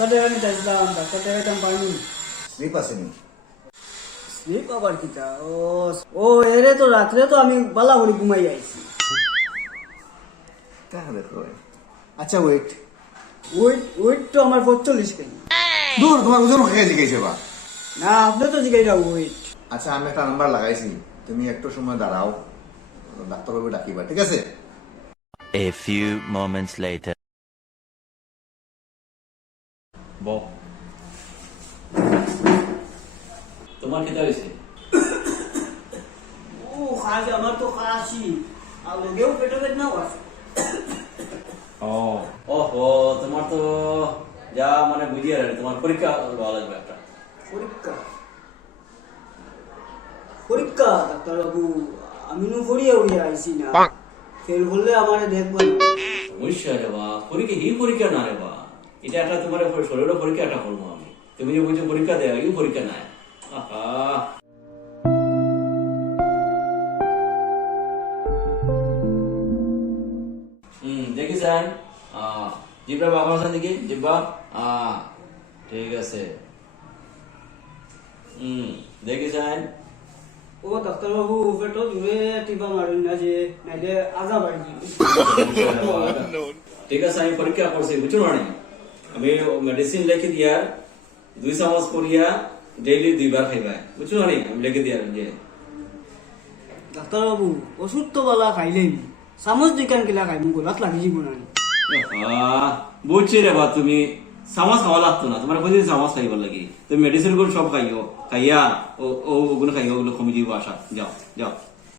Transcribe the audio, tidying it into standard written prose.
Doctor দেখানি চাইছিলাম, doctor দেখাইতাম পারিনি। Slip আসেনি? স্লিপ আবার কিটা? ও এরে তো রাত্রে তো আমি বালা করে ঘুমাই আইছি। তাহলে কই আচ্ছা ওয়েট ওয়েট তো আমার 45 কেজি। দূর তোমার ওজন খেয়ে জিজ্ঞেস বা না আপনি তো জিগাইরা ওয়েট। আচ্ছা আমি একটা নাম্বার লাগাইছি, তুমি একটু সময় দাঁড়াও, ডাক্তারবাবু ডাকিবা, ঠিক আছে? A few moments later. বল, তোমার খেতে হয়েছে? ও খাস আমার তো খাসি আর লগেও পেটে বেদনাও আছে। ওহো, তোমার তো যা মানে বুঝিয়ে রাখে, তোমার পরীক্ষা দেওয়া লাগবে একটা। পরীক্ষা পরীক্ষা ডাক্তারবাবু আমি নু পড়িয়া উড়িয়া আইছি না, ফেল করলে আমারে দেখবেন। সমস্যা রে বা, পরীক্ষা হি পরীক্ষা না রে বা, এটা একটা তোমার শরীরের পরীক্ষা একটা করবো আমি। তুমি যে বলছো পরীক্ষা দেয়, এই পরীক্ষা নাই। আহা, দেখিছেন জিব্বা বাবা আছেন দিকে জিব্বা, ঠিক আছে। দেখিছেন? ও ডাক্তারবাবু পেটো জুড়ে টিপা মারেন না যে নাইলে আগা বাড়ি যাবে। ঠিক আছে, আমি পরীক্ষা করছি, বুঝছো না? আমি মেডিসিন লিখে দিয়ার 2 চামচ করিয়া ডেইলি 2 বার খাইবা, বুঝছো না? আমি লিখে দিয়ার যে ডাক্তারবাবু ওষুধ তো বালা খাইলেই চামচ দিকান কিলা খাইমু গোলাত লাগি যাব না। বুঝছি রে বা, তুমি চামচ খাওয়া লাগতো না, তোমার প্রতিদিন চামচ খাইবার লাগি। তুমি মেডিসিন গুলো সব খাইও, খাইয়া ওগুলো খাইও, ওগুলো কমে দিব। আসা যাও যাও।